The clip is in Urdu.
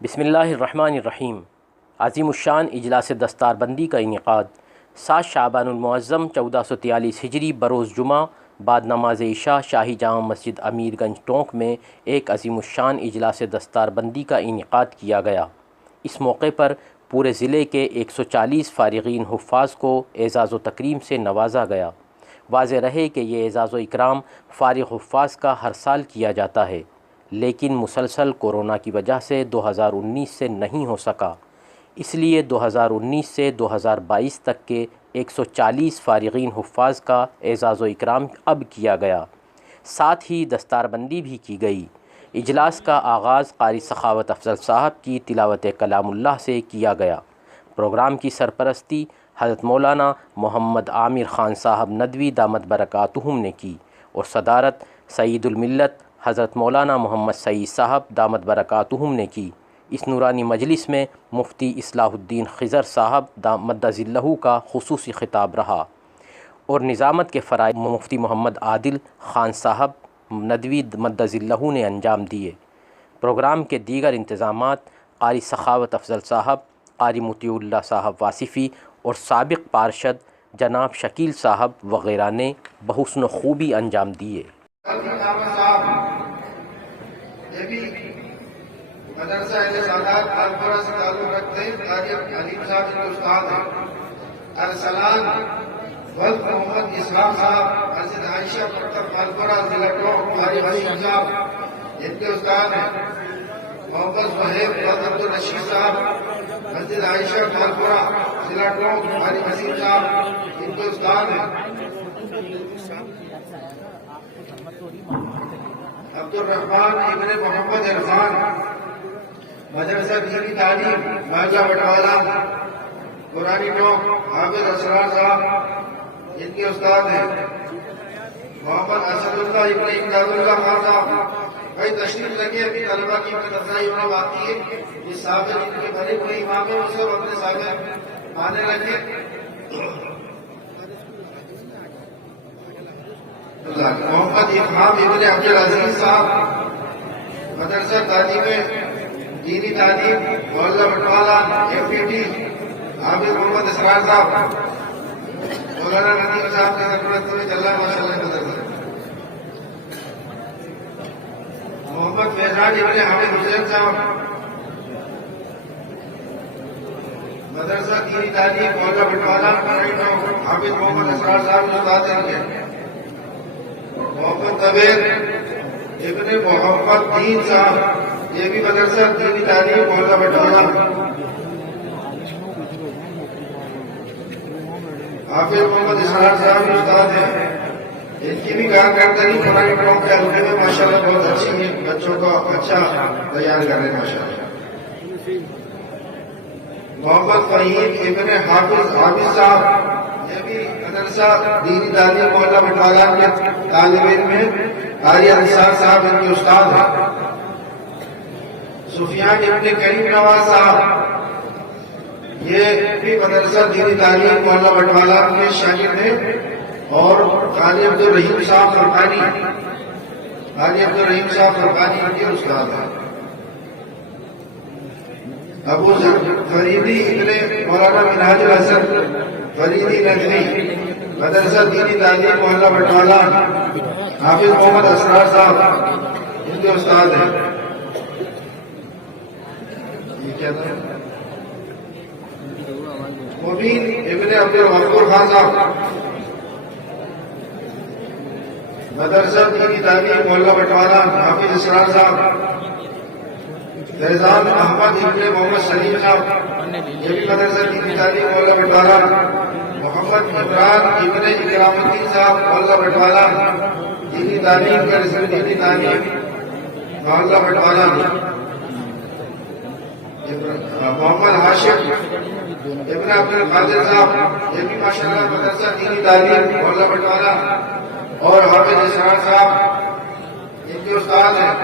بسم اللہ الرحمن الرحیم۔ عظیم الشان اجلاس دستار بندی کا انعقاد 7 شعبان المعظم 1443 ہجری بروز جمعہ بعد نماز عشاء شاہی جامع مسجد امیر گنج ٹونک میں ایک عظیم الشان اجلاس دستار بندی کا انعقاد کیا گیا۔ اس موقع پر پورے ضلع کے 140 فارغین حفاظ کو اعزاز و تکریم سے نوازا گیا۔ واضح رہے کہ یہ اعزاز و اکرام فارغ حفاظ کا ہر سال کیا جاتا ہے، لیکن مسلسل کورونا کی وجہ سے 2019 سے نہیں ہو سکا، اس لیے 2019 سے 2022 تک کے 140 فارغین حفاظ کا اعزاز و اکرام اب کیا گیا، ساتھ ہی دستار بندی بھی کی گئی۔ اجلاس کا آغاز قاری سخاوت افضل صاحب کی تلاوت کلام اللہ سے کیا گیا۔ پروگرام کی سرپرستی حضرت مولانا محمد عامر خان صاحب ندوی دامت برکاتہم نے کی اور صدارت سعید الملت حضرت مولانا محمد سعید صاحب دامت برکاتہم نے کی۔ اس نورانی مجلس میں مفتی اصلاح الدین خضر صاحب مد ظلہ کا خصوصی خطاب رہا اور نظامت کے فرائض مفتی محمد عادل خان صاحب ندوی مد ظلہ نے انجام دیے۔ پروگرام کے دیگر انتظامات قاری سخاوت افضل صاحب، قاری مطیع اللہ صاحب واصفی اور سابق پارشد جناب شکیل صاحب وغیرہ نے بحسن و خوبی انجام دیے۔ مدرسہ اہل سادات خالپورہ سے تعلق رکھتے ہیں۔ قاری علیم صاحب کے استاد ہیں۔ ارسلان ولد محمد اسحاق صاحب مسجد عائشہ پٹر خالپورہ ضلع ٹونک، قاری حسین صاحب ان کے استاد ہیں۔ محمد صہیب ولد عبدالرشید صاحب مسجد عائشہ خالپورہ ضلع ٹونک، قاری حسین صاحب ان کے استاد ہیں۔ عبدالرحمان ابن محمد عرفان مدرسہ دینی تعلیم ماجہ بٹوالہ قرآنی ٹونک، حافظ اسرار صاحب ان کے استاد ہیں۔ محمد اسد اللہ ابن امداد اللہ خان صاحب بھائی تشریف لگے، اپنی طلبہ کی تفضائی ہونا باقی ہے۔ یہ صاحب ان کے بڑے بڑے امام ہیں، وہ سب اپنے صاحب آنے لگے۔ محمد افہام ابن عبدالعزیز صاحب مدرسہ تعلیم دینی تعلیم محلہ بٹوالہ FPT، حافظ محمد اسرار صاحب مولانا ندیم صاحب کی ضرورت میں چل رہا ہے ماشاء اللہ مدرسہ۔ محمد فیضان ابن حامد حسین صاحب مدرسہ دینی تعلیم محلہ بٹوالہ حافظ محمد اسرار صاحب استاد ہیں۔ محمد طویل ابن محمد دین صاحب یہ بھی مدرسہ دینی تعلیم محلہ بٹوالہ حافظ محمد اسرار صاحب استاد ہیں۔ ان کی بھی کارکردگی قرآن ٹونک کے حلقے میں ماشاءاللہ بہت اچھی ہے، بچوں کو اچھا تیار کر رہے ہیں ماشاءاللہ۔ محمد فہیم ابن حافظ عابد صاحب یہ بھی مدرسہ دینی تعلیم محلہ بٹوالہ کے طالب علم ہیں۔ قاری انصار صاحب ان کے استاد ہیں۔ سفیان ابن کریم نواز صاحب یہ بھی مدرسہ دینی تعلیم محلہ بٹوالہ کے شاگرد ہیں اور قاری عبدالرحیم صاحب فرقانی ان کے استاد ہیں۔ ابو فریدی ابن مولانا منہاج الحسن فریدی ندوی مدرسہ دینی تعلیم محلہ بٹوالہ حافظ محمد اسرار صاحب ان کے استاد ہیں۔ مبین ابن عبدالغفور خان صاحب مدرسہ دینی تعلیم محلہ بٹوالہ حافظ اسرار صاحب۔ فیضان احمد ابن محمد سلیم صاحب یہ بھی مدرسہ دینی تعلیم محلہ بٹوالہ۔ محمد عمران ابن اکرام الدین صاحب محلہ بٹوالہ دینی تعلیم دینی تعلیم محلہ بٹوالہ۔ محمد ہاشم ابن عبد القادر صاحب یہ بھی ماشاءاللہ مدرسہ دینی تعلیم محلہ بٹوالہ اور حافظ اسرار صاحب ان کے استاد ہیں۔